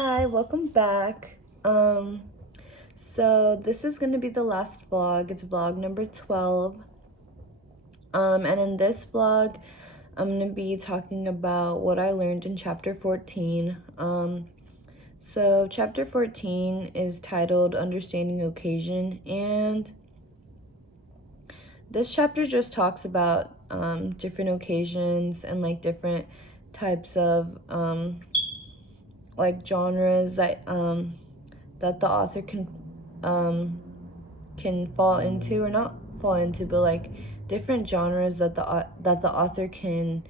Hi, welcome back. So this is going to be the last vlog. It's vlog number 12. And in this vlog, I'm going to be talking about what I learned in chapter 14. So chapter 14 is titled Understanding Occasion, and this chapter just talks about different occasions and like different types of like genres that that the author can fall into, or not fall into, but like different genres that the author can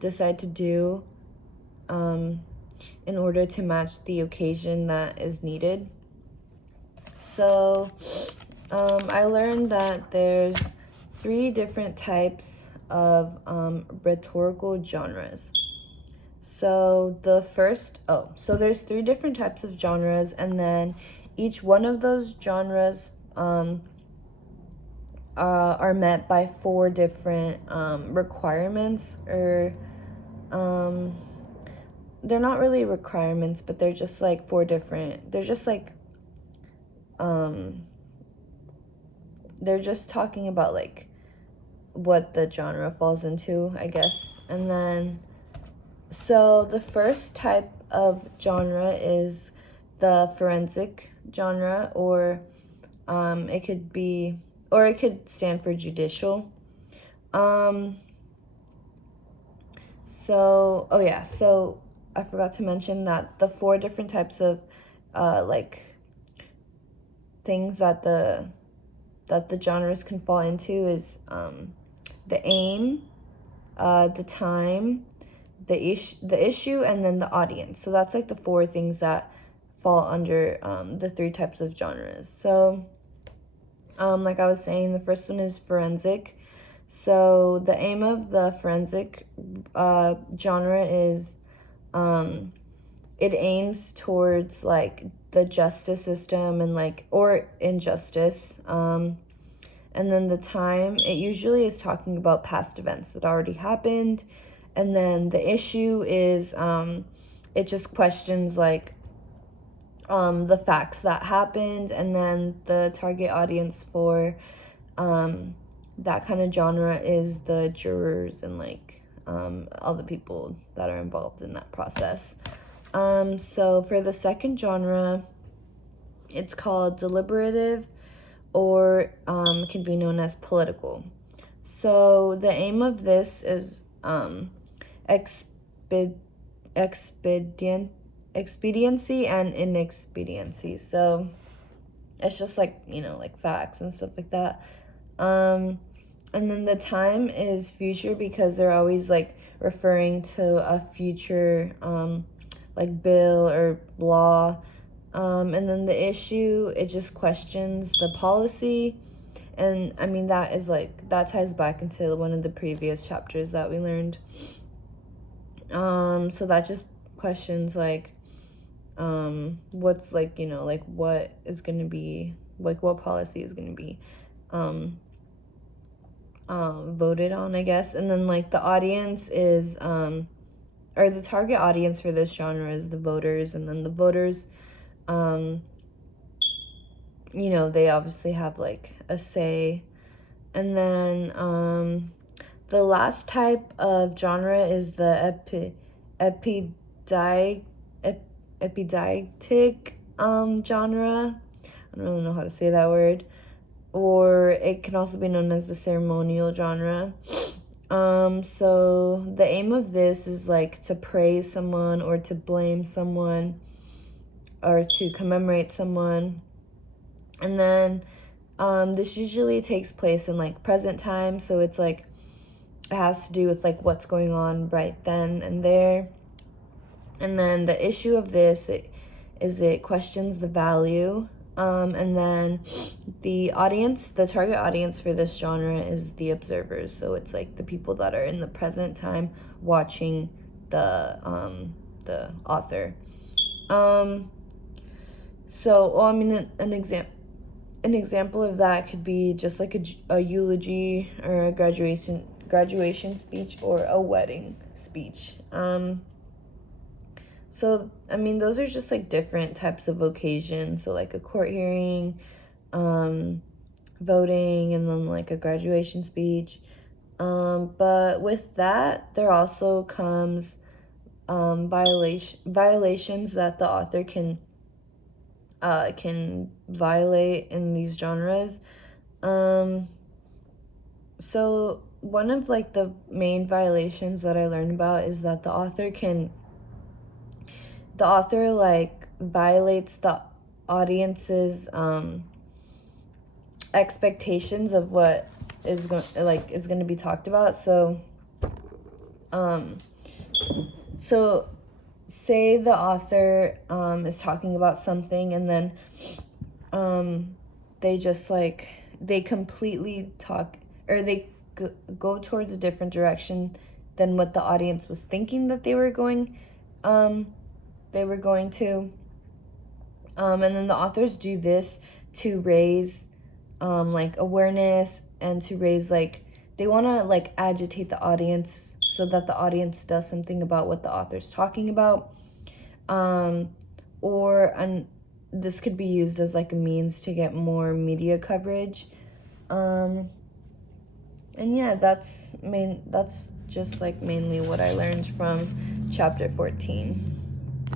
decide to do in order to match the occasion that is needed. So I learned that there's 3 different types of rhetorical genres. So there's 3 different types of genres, and then each one of those genres are met by 4 different requirements, or they're not really requirements, but they're just like 4 different, they're just talking about like what the genre falls into, I guess. And then so the first type of genre is the forensic genre, or it could stand for judicial. So I forgot to mention that the 4 different types of like things that the genres can fall into is the aim, the time, the issue, and then the audience. So that's like the 4 things that fall under the 3 types of genres. So like I was saying, the first one is forensic. So the aim of the forensic genre is it aims towards like the justice system and like, or injustice. And then the time, it usually is talking about past events that already happened. And then the issue is it just questions like the facts that happened. And then the target audience for that kind of genre is the jurors and like all the people that are involved in that process. So for the second genre, it's called deliberative, or can be known as political. So the aim of this is expediency and inexpediency. So it's just like, like facts and stuff like that. And then the time is future, because they're always like referring to a future like bill or law. And then the issue, it just questions the policy. And I mean, that ties back into one of the previous chapters that we learned. So that just questions like what's like, like what is going to be, like what policy is going to be voted on, I guess. And then like the audience is or the target audience for this genre is the voters. And then the voters, they obviously have like a say. And then the last type of genre is the epidictic genre. I don't really know how to say that word. Or it can also be known as the ceremonial genre. So the aim of this is like to praise someone, or to blame someone, or to commemorate someone. And then this usually takes place in like present time, so it's like it has to do with like what's going on right then and there. And then the issue of this it questions the value. And then the target audience for this genre is the observers. So it's like the people that are in the present time watching the author. An example of that could be just like a eulogy, or a graduation speech, or a wedding speech. So, I mean, those are just like different types of occasions. So, like a court hearing, voting, and then like a graduation speech. But with that, there also comes violations that the author can violate in these genres. Um, so one of like the main violations that I learned about is that the author like violates the audience's expectations of what is going to be talked about. Um so say the author is talking about something, and then they just like they completely talk, or they go towards a different direction than what the audience was thinking that they were going to. And then the authors do this to raise like awareness, and to raise like they want to like agitate the audience so that the audience does something about what the author's talking about. um, or this could be used as like a means to get more media coverage. um, and yeah, that's just like mainly what I learned from chapter 14.